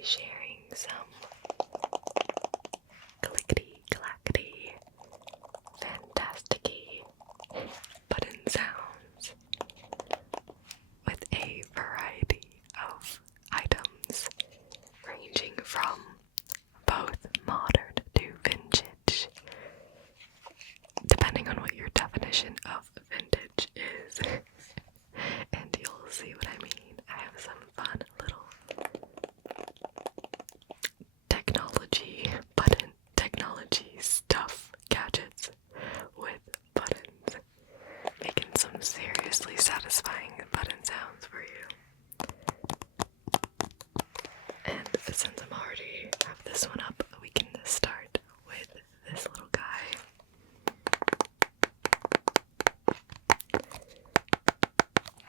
be sharing some clickity, clackity, fantasticky button sounds with a variety of items ranging from both modern to vintage, depending on what your definition of vintage is. And you'll see what I mean. I have some fun little technology stuff, gadgets with buttons, making some seriously satisfying button sounds for you. And since I'm already have this one up, we can start with this little guy.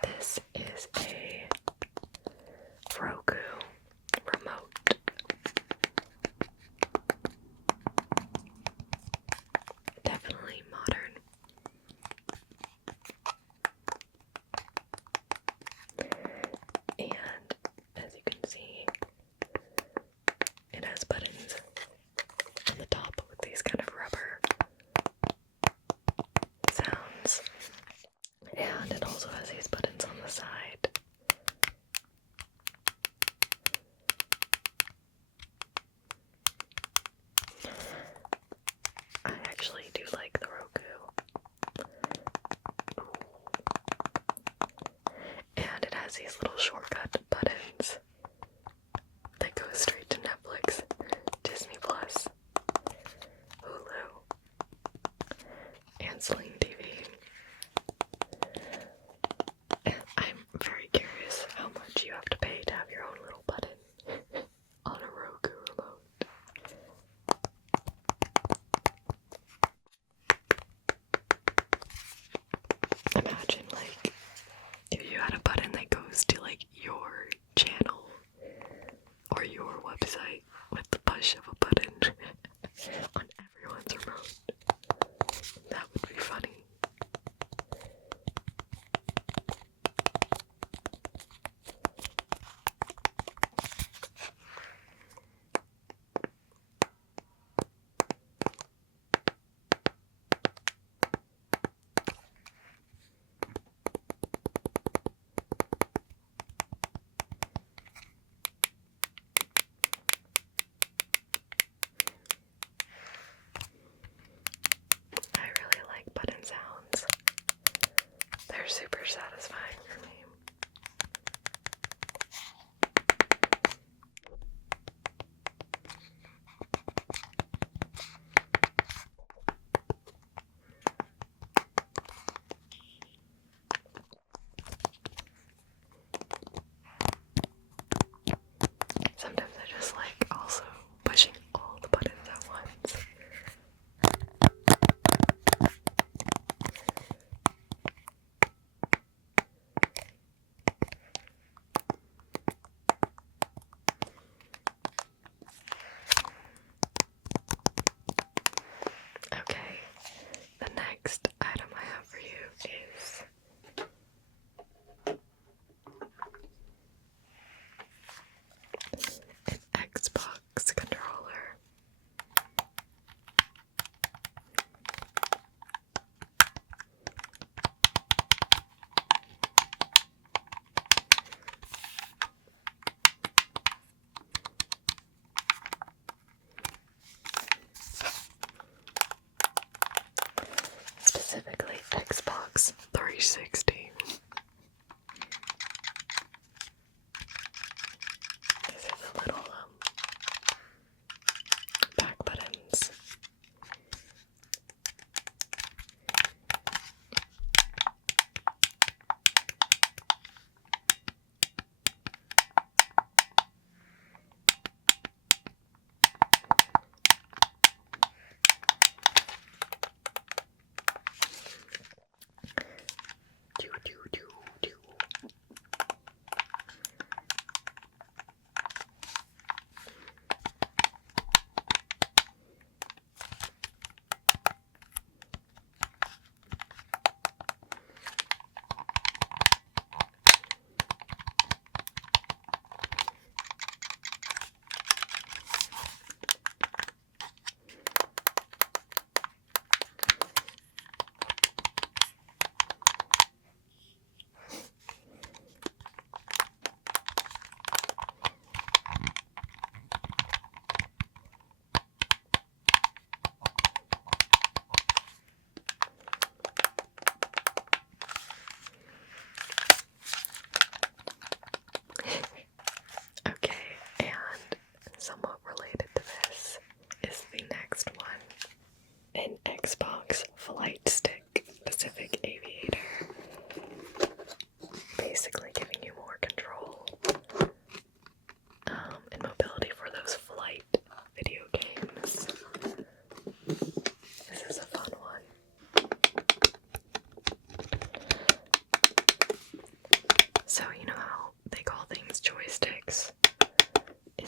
This is a Roku Remote. Definitely modern. And as you can see, it has buttons on the top with these kind of rubber sounds. And it also has these buttons on the side. I actually do like the Roku. And it has these little shortcut buttons that go straight to Netflix, Disney Plus, Hulu, and Sling TV. And I'm very curious how much you have to pay to have your own little button on a Roku remote. Imagine, like, if you had a button that goes to, like, your channel or your website with the push of a button on everyone's remote. That would be funny. I really like button sounds. They're super satisfying for me. Sometimes I just like also pushing all the buttons at once. Okay, the next item I have for you is an Xbox controller. Specifically Xbox 360. These are the little back buttons.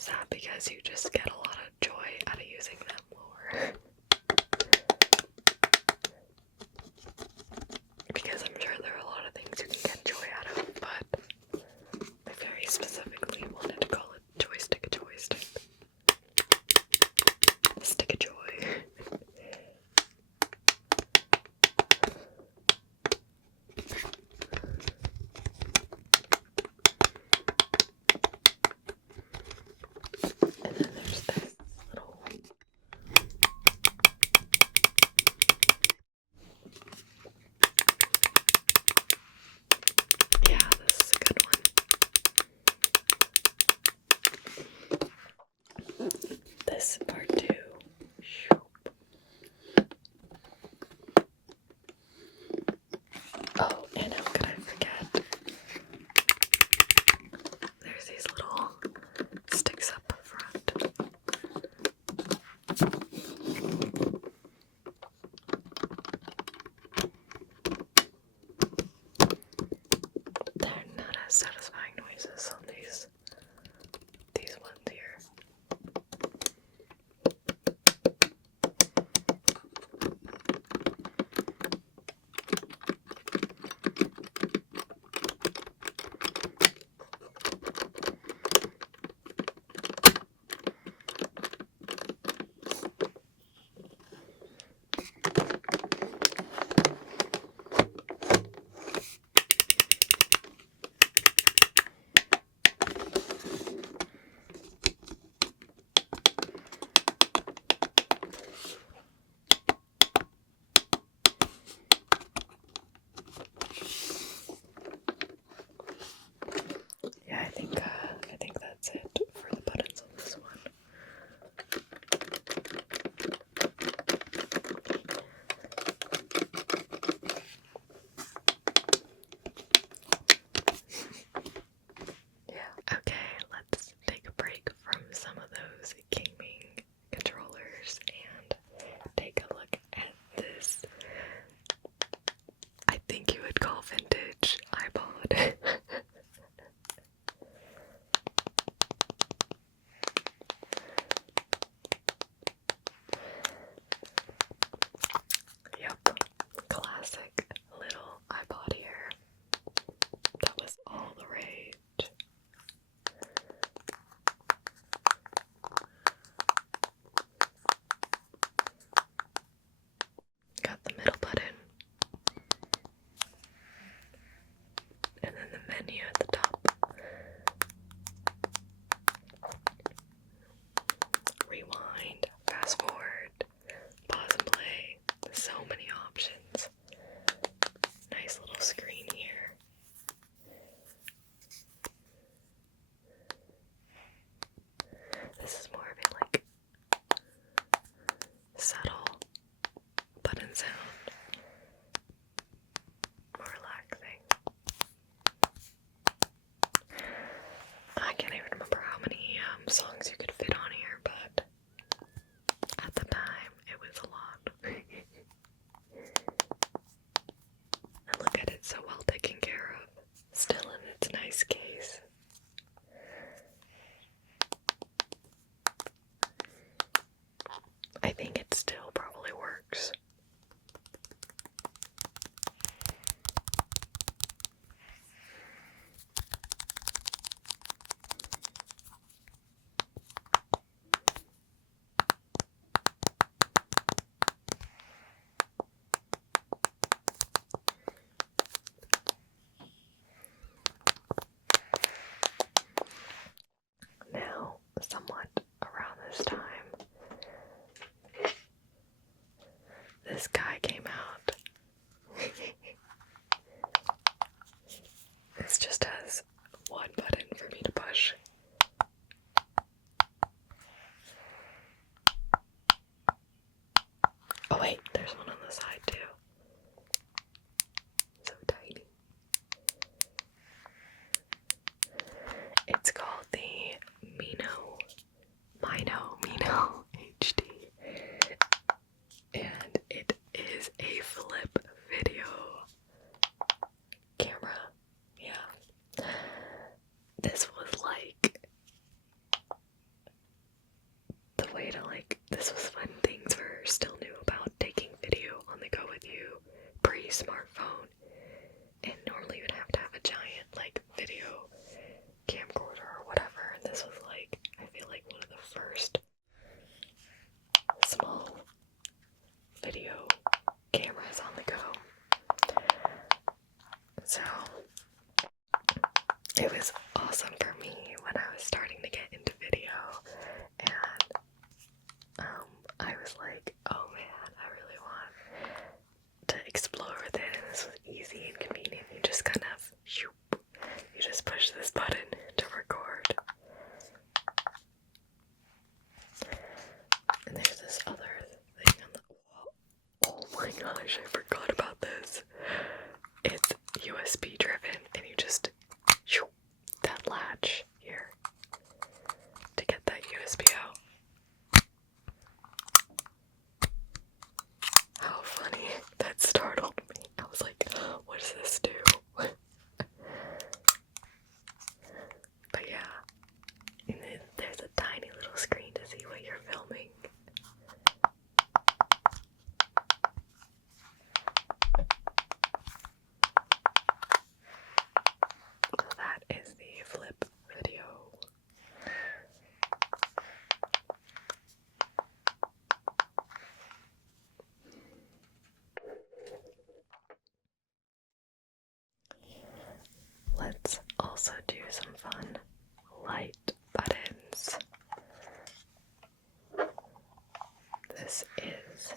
Is that because you just get a lot of joy out of using them more? Because I'm sure there are a lot of things you can get joy out of, but I very specifically wanted to call it joystick a joystick. A stick of joy. And then there's this little... Yeah, this is a good one. This part 2. Oh, and how could I forget? There's these little sticks up front. They're not as satisfying noises on these ones here. Yeah, I think that's it for the buttons on this one. Yeah. Okay, let's take a break from some of those gaming controllers and take a look at this. I think you would call vintage iPod. Yep, classic little iPod here. That was all the rage. Got the middle button. And then the menu at the top. Rewind, fast forward, pause and play. So many options. Nice little screen here. This is more of a like subtle button sound. More relaxing. I can't even remember how many songs you could fit on here, but at the time it was a lot. And look at it, so well taken care of. Still in its nice case. I think it still probably works. Now, somewhat around this time, this guy came out. This just has one button for me to push. Oh wait, there's one on the side too. So tiny. It's called the Mino HD. And it is a flip video camera. Yeah. This was like smartphone, and normally you'd have to have a giant like video camcorder or whatever, and this was like, I feel like one of the first small video cameras on the go. So it was awesome for me when I was starting to get into video, and I was like, oh man, I really want to explore with it, and this was easy and convenient. You just kind of, you just push this button to record. And there's this other thing on the wall. Oh my gosh, I forgot about this. It's USB driven, and you just, that latch here to get that USB out. How funny. That startled me. I was like, what does this do? But yeah, and then there's a tiny little screen to see what you're filming. So that is the flip video. Let's also do some fun light buttons. This is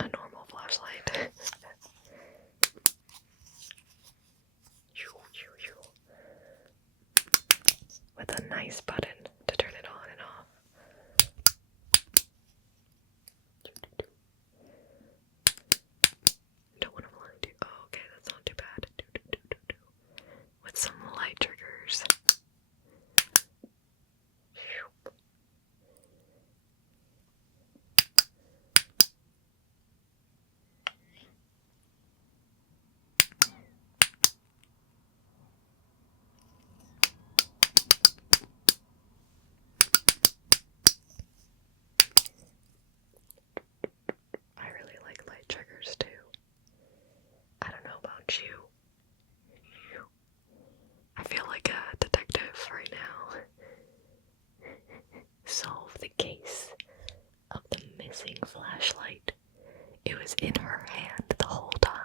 a normal flashlight. With a nice button to turn it on and off. Don't want to blind you. Oh, okay, that's not too bad. With some light triggers. I really like light triggers too. I don't know about you. I feel like a detective right now. Solve the case of the missing flashlight. It was in her hand the whole time.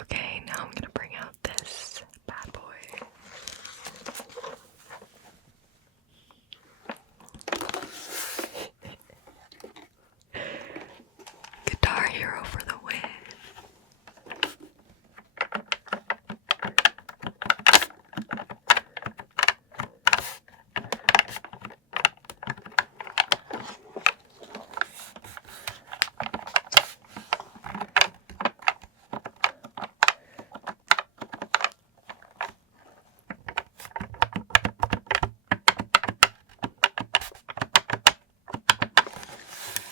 Okay, now I'm gonna bring out this bad boy. Guitar Hero for the win.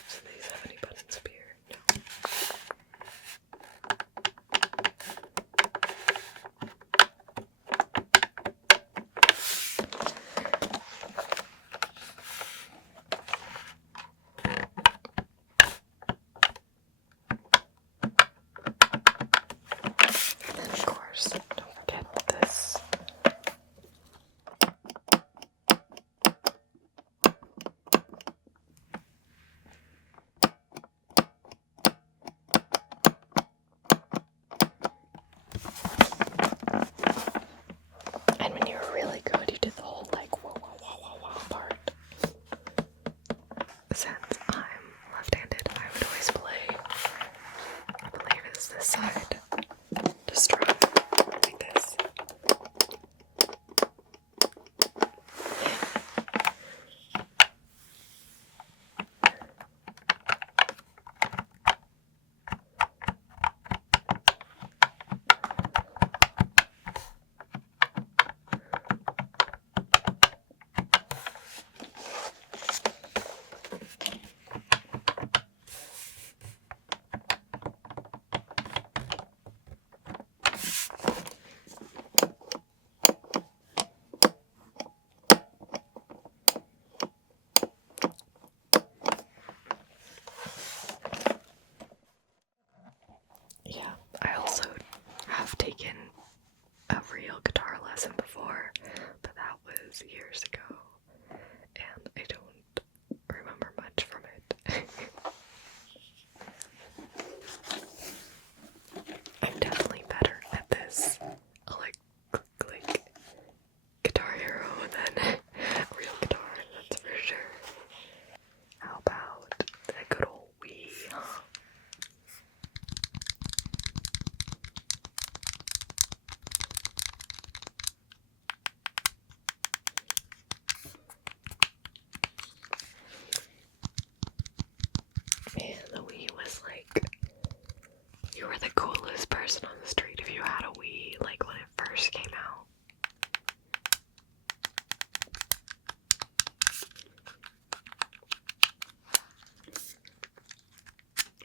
Do these have any buttons up here? No. And then of course, don't forget this. And when you're really good, you did the whole like whoa whoa whoa whoa whoa part. Since I'm left-handed, I would always play, I believe it's this side, to strum like this. Yeah, I also have taken a real guitar lesson before, but that was years ago, and I don't remember much from it. I'm definitely better at this like Guitar Hero than real guitar, that's for sure. How about the good old Wii? Man, the Wii was like, you were the coolest person on the street if you had a Wii, like when it first came out.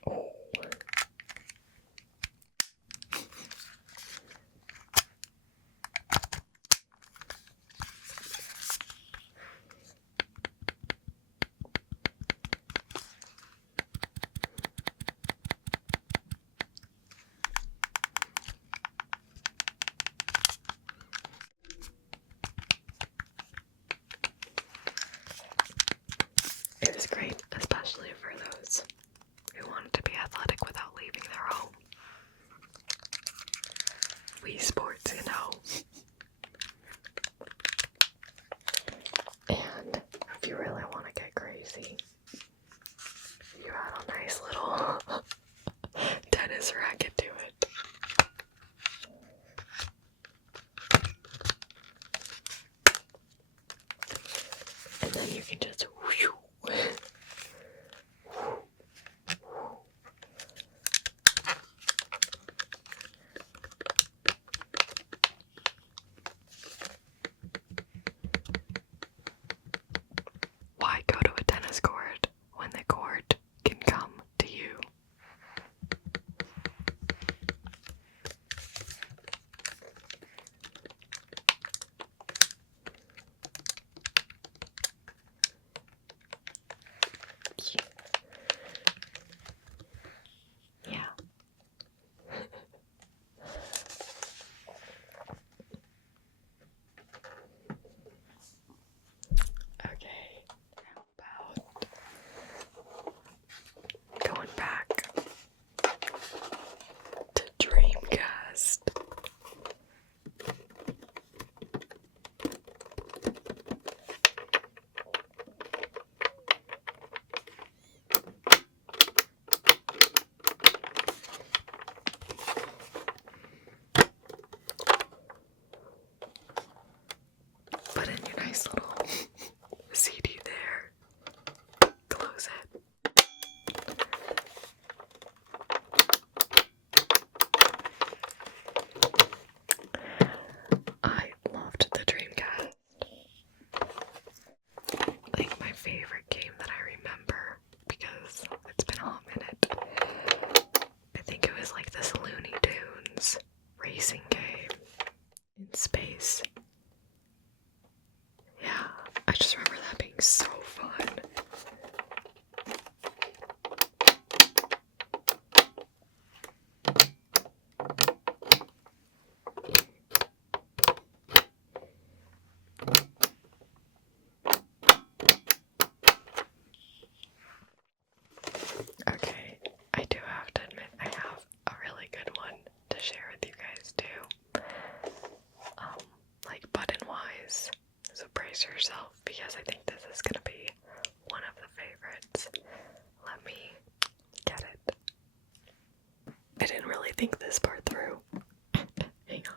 Oh. It was great, especially for those who wanted to be athletic without leaving their home. Wii Sports, you know. And if you really want to get crazy, you add a nice little tennis racket to it. And then you can just whew. Why go to a tennis court when the court can come to you? Yeah. Okay, how about going back to Dreamcast? Put in your nice little CD there. Close it. I loved the Dreamcast. Like my favorite game that I remember, because it's been a hot minute, I think it was like this Looney Tunes racing game in space. Yeah, I just remember that being so fun. Okay, I do have to admit I have a really good one to share with you guys too. Like button-wise, so brace yourself because I think this is gonna be one of the favorites. Let me get it. I didn't really think this part through. Hang on.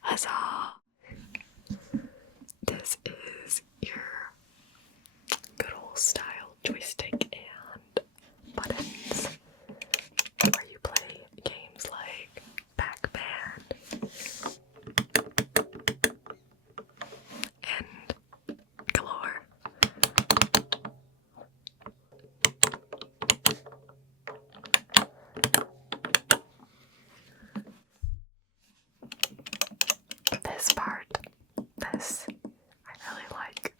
Huzzah! This is your good old style joystick and buttons, where you play games like Pac-Man and Galore. This part, this, I really like.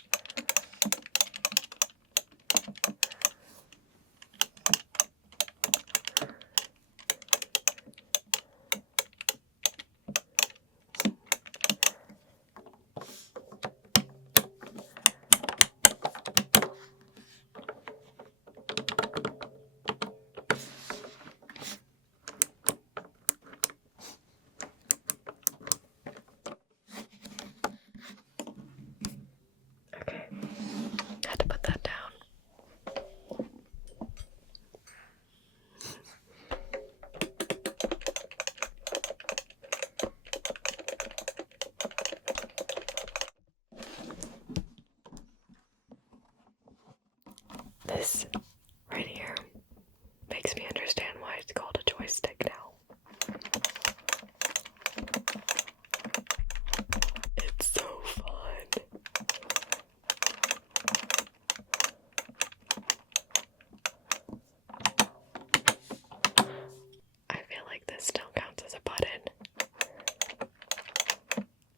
This right here makes me understand why it's called a joystick now. It's so fun. I feel like this still counts as a button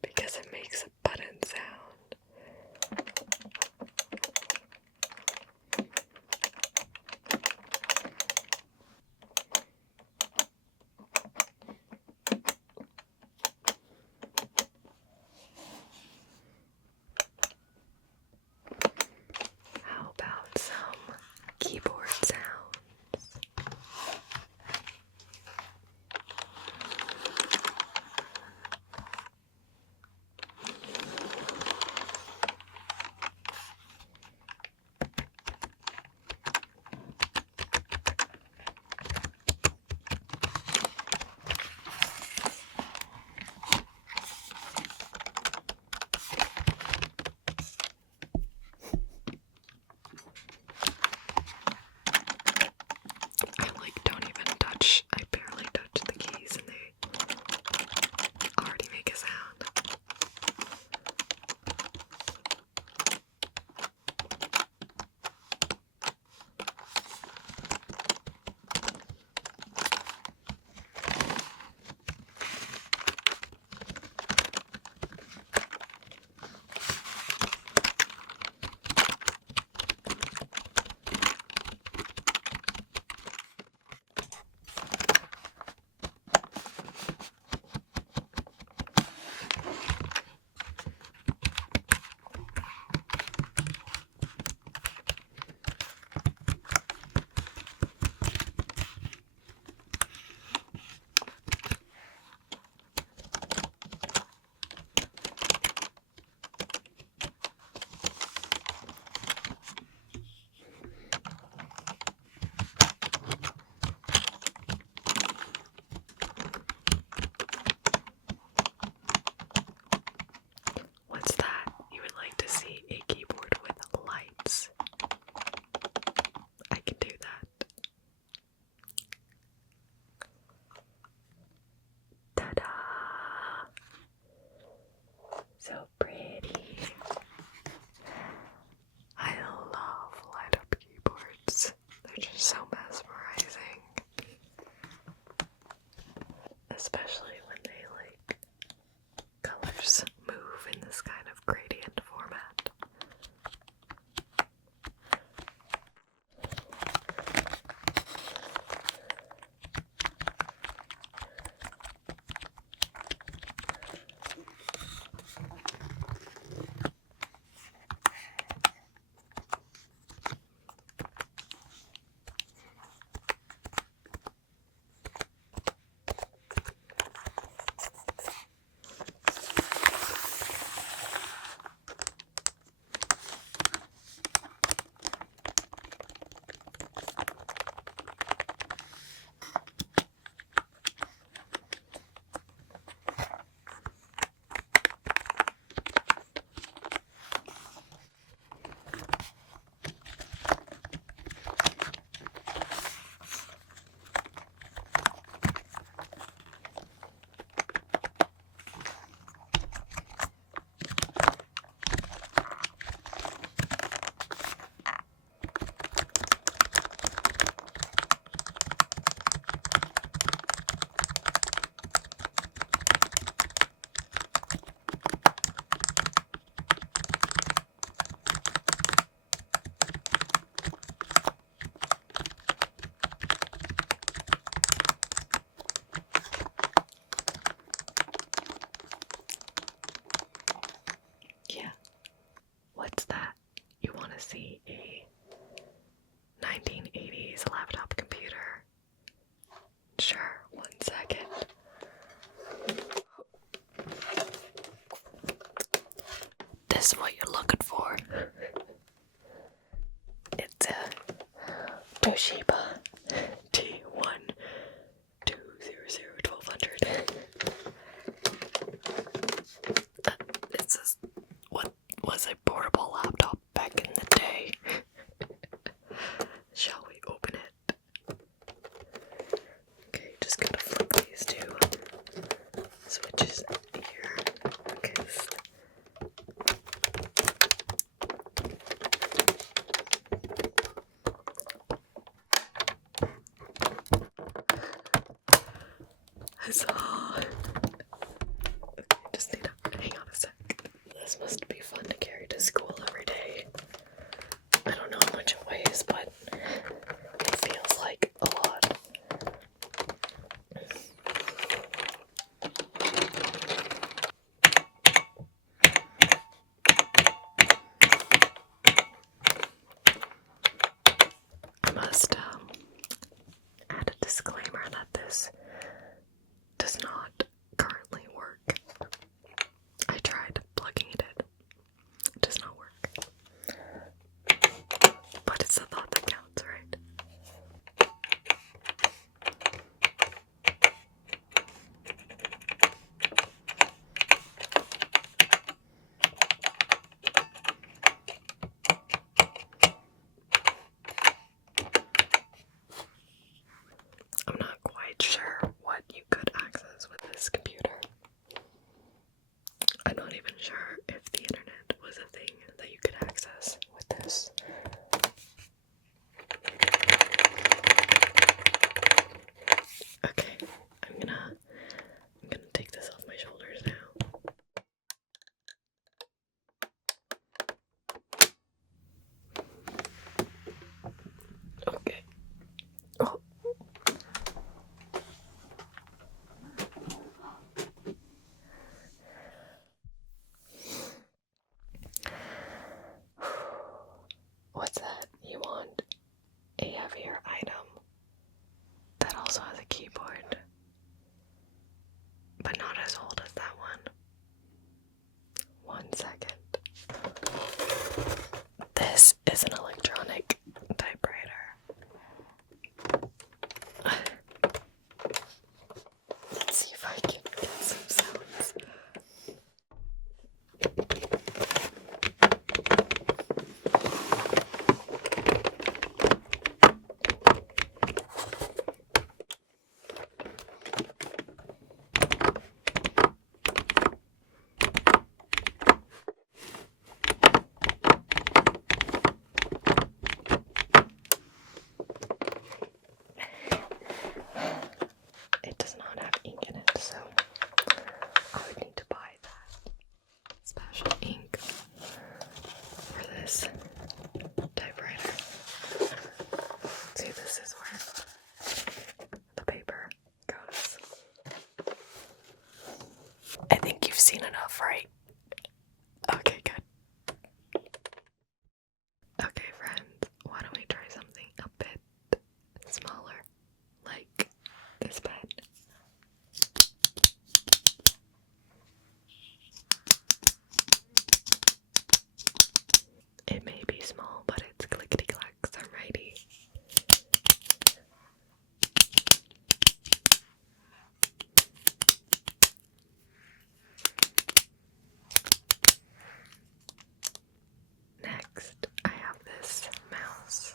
because it makes a button sound. How about some keyboard sounds? I barely touch the keys and they already make a sound. What's that? You would like to see a keyboard with lights? I can do that. Ta-da! So pretty. I love light-up keyboards. They're just so mesmerizing. Especially when they, colors move in this kind of gradient format. See a 1980s laptop computer? Sure, 1 second. This is what you're looking for. It's a Toshiba T1200. This is what was a portable laptop back in the day. Huzzah! Okay, just need to hang on a sec. This must be fun to carry to school every day. I don't know how much it weighs, but it feels like a lot. I must add a disclaimer that this does not currently work. I tried plugging it in. It does not work. But it's the thought that counts, right? I'm not quite sure what you could access with this computer. I'm not even sure if the internet was a thing that you could access with this. Okay, I'm gonna take this off my shoulders now. Okay. Oh. What's that? You want a heavier item that also has a keyboard, but not as old as that one. 1 second. This is an electronic typewriter. Let's see if I can get some sounds. It does not have ink in it, so I would need to buy that special ink for this typewriter. See, this is where the paper goes. I think you've seen enough, right? Okay, good. Okay, friends, why don't we try something a bit smaller, like this pen? It may be small, but it's clickety clacks, alrighty. Next, I have this mouse.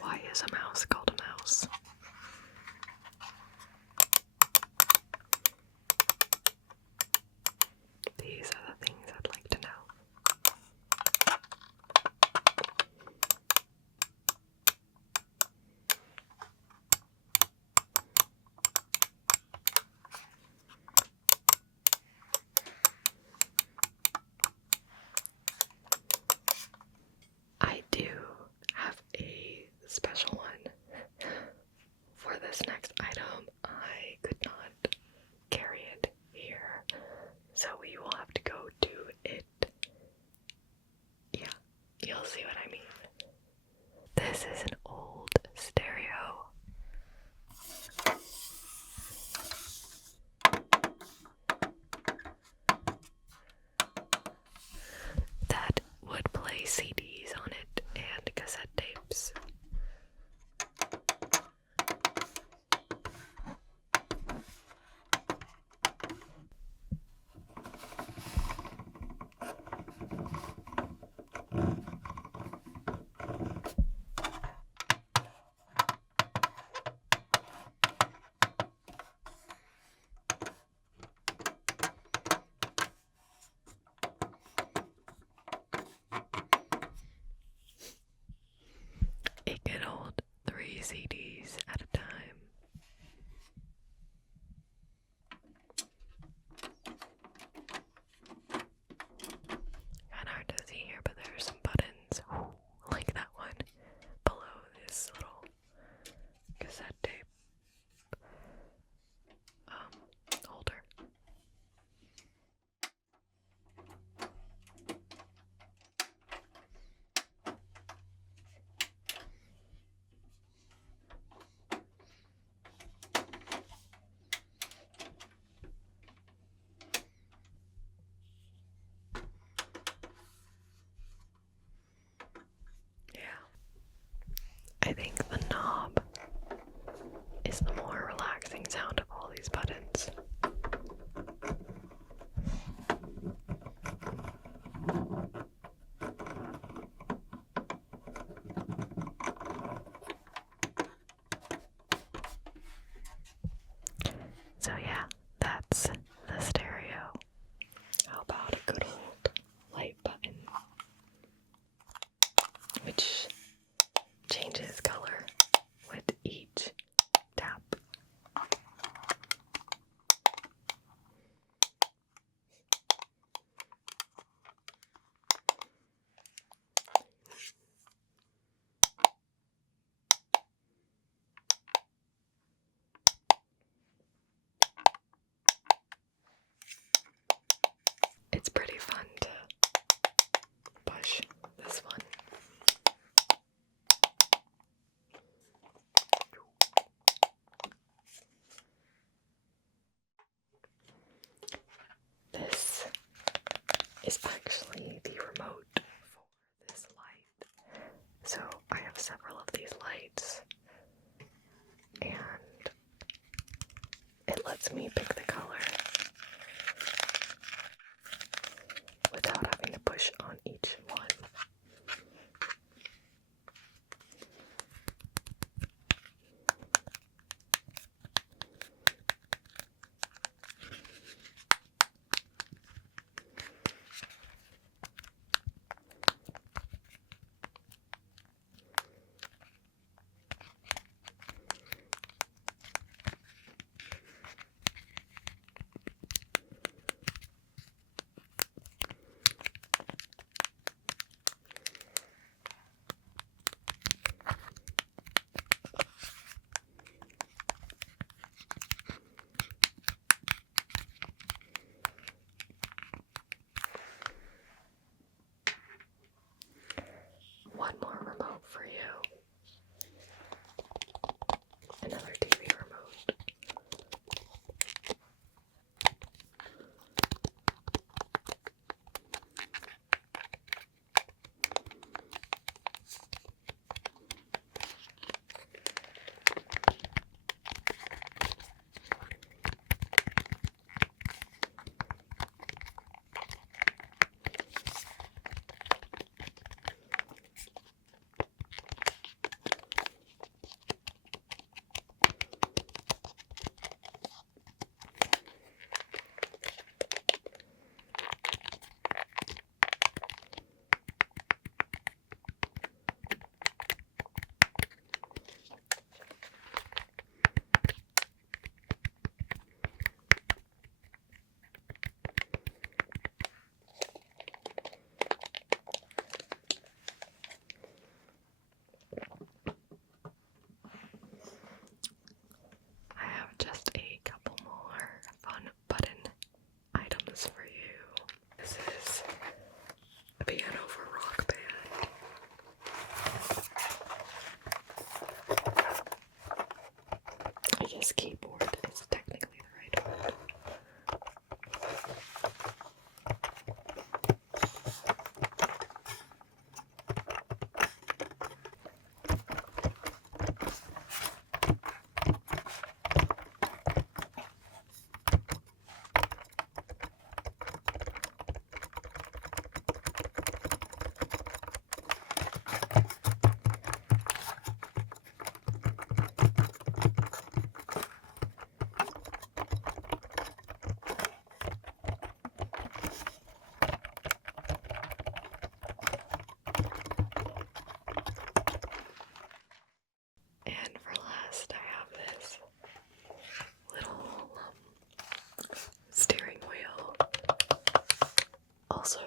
Why is a mouse called a mouse? These are the things I'd like to know. I do have a special one for this next item. I could not carry it here, so we will have to go to it. Yeah, you'll see what I mean. This is an old stereo. That would play CDs on it and cassette tapes. actually the remote for this light. So I have several of these lights, and it lets me pick the color without having to push on each one. One more remote for you. Another TV remote. Just a couple more fun button items for you. This is a piano for Rock Band. I guess keyboard is technically the right word. And for last, I have this little steering wheel. Also